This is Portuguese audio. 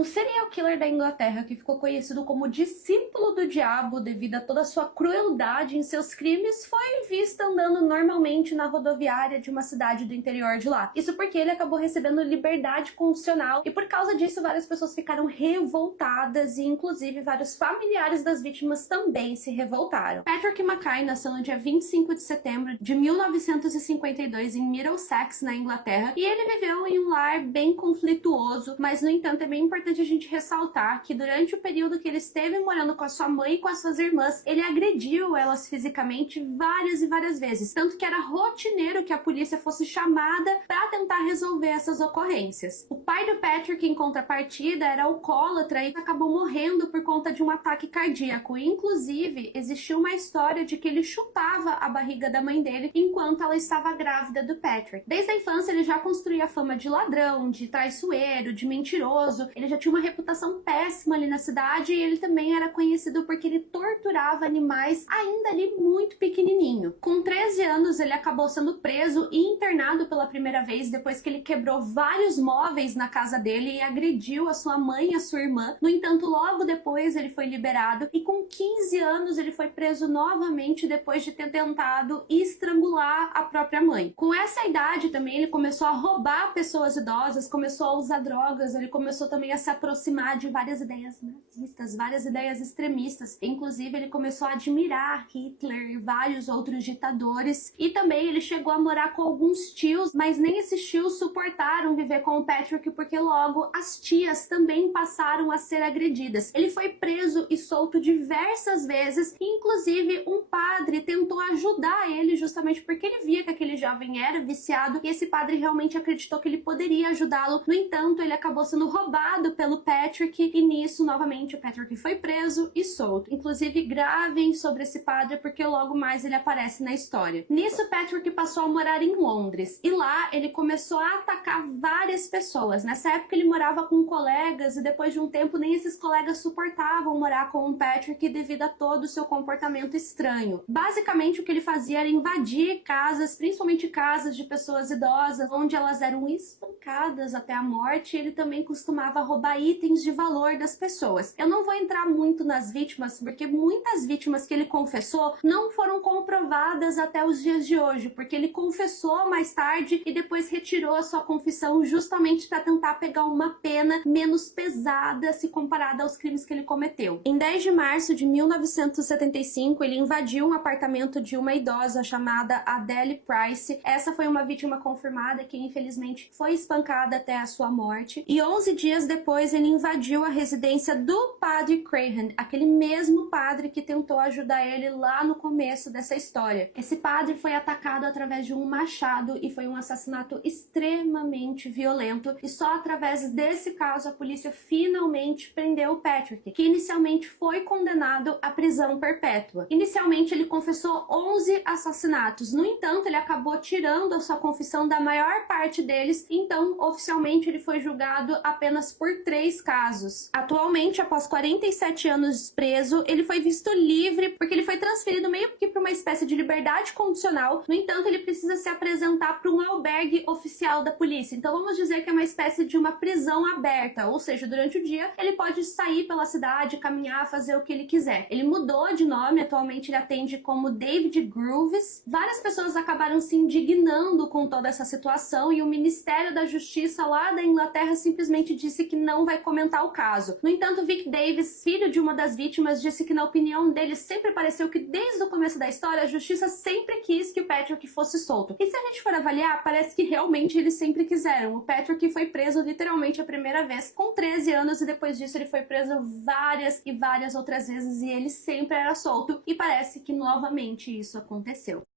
Um serial killer da Inglaterra que ficou conhecido como discípulo do diabo devido a toda a sua crueldade em seus crimes foi visto andando normalmente na rodoviária de uma cidade do interior de lá. Isso porque ele acabou recebendo liberdade condicional e por causa disso várias pessoas ficaram revoltadas e inclusive vários familiares das vítimas também se revoltaram. Patrick Mackay nasceu no dia 25 de setembro de 1952 em Middlesex, na Inglaterra, e ele viveu em um lar bem conflituoso, mas no entanto é bem importante a gente ressaltar que durante o período que ele esteve morando com a sua mãe e com as suas irmãs, ele agrediu elas fisicamente várias e várias vezes, tanto que era rotineiro que a polícia fosse chamada para tentar resolver essas ocorrências. O pai do Patrick, em contrapartida, era alcoólatra e acabou morrendo por conta de um ataque cardíaco. Inclusive, existiu uma história de que ele chupava a barriga da mãe dele enquanto ela estava grávida do Patrick. Desde a infância ele já construía fama de ladrão, de traiçoeiro, de mentiroso. Ele já tinha uma reputação péssima ali na cidade e ele também era conhecido porque ele torturava animais ainda ali muito pequenininho. Com 13 anos ele acabou sendo preso e internado pela primeira vez depois que ele quebrou vários móveis na casa dele e agrediu a sua mãe e a sua irmã. No entanto, logo depois ele foi liberado e com 15 anos ele foi preso novamente depois de ter tentado estrangular a própria mãe. Com essa idade também ele começou a roubar pessoas idosas, começou a usar drogas, ele começou também a se aproximar de várias ideias nazistas, várias ideias extremistas. Inclusive ele começou a admirar Hitler e vários outros ditadores e também ele chegou a morar com alguns tios, mas nem esses tios suportaram viver com o Patrick porque logo as tias também passaram a ser agredidas. Ele foi preso e solto diversas vezes e inclusive um padre tentou ajudar ele justamente porque ele via que aquele jovem era viciado e esse padre realmente acreditou que ele poderia ajudá-lo. No entanto, ele acabou sendo roubado pelo Patrick e nisso, novamente, o Patrick foi preso e solto. Inclusive, gravem sobre esse padre porque logo mais ele aparece na história. Nisso, Patrick passou a morar em Londres e lá ele começou a atacar várias pessoas. Nessa época ele morava com colegas e depois de um tempo nem esses colegas suportavam morar com o Patrick devido a todo o seu comportamento estranho. Basicamente o que ele fazia era invadir casas, principalmente casas de pessoas idosas, onde elas eram espancadas até a morte, e ele também costumava roubar itens de valor das pessoas. Eu não vou entrar muito nas vítimas, porque muitas vítimas que ele confessou não foram comprovadas até os dias de hoje, porque ele confessou mais tarde e depois retirou a sua confissão justamente para tentar pegar uma pena menos pesada se comparada aos crimes que ele cometeu. Em 10 de março de 1975, ele invadiu um apartamento de uma idosa chamada Adele Price. Essa foi uma vítima confirmada que infelizmente foi espancada até a sua morte. E 11 dias depois ele invadiu a residência do padre Crahan, aquele mesmo padre que tentou ajudar ele lá no começo dessa história. Esse padre foi atacado através de um machado e foi um assassinato extremamente violento e só através desse caso a polícia finalmente prendeu o Patrick, que inicialmente foi condenado à prisão perpétua. Inicialmente ele confessou 11 assassinatos, no entanto ele acabou tirando a sua confissão da maior parte deles, então oficialmente ele foi julgado apenas por 3 casos. Atualmente, após 47 anos preso, ele foi visto livre porque ele foi transferido meio que para uma espécie de liberdade condicional. No entanto, ele precisa se apresentar para um albergue oficial da polícia, então vamos dizer que é uma espécie de uma prisão aberta, ou seja, durante o dia ele pode sair pela cidade, caminhar, fazer o que ele quiser. Ele mudou de nome, atualmente ele atende como David Grooves. Várias pessoas acabaram se indignando com toda essa situação e o Ministério da Justiça lá da Inglaterra simplesmente disse que não vai comentar o caso. No entanto, Vic Davis, filho de uma das vítimas, disse que na opinião dele sempre pareceu que desde o começo da história a justiça sempre quis que o Patrick fosse solto. E se a gente for avaliar, parece que realmente eles sempre quiseram. O Patrick foi preso literalmente a primeira vez com 13 anos e depois disso ele foi preso várias e várias outras vezes e ele sempre era solto e parece que novamente isso aconteceu.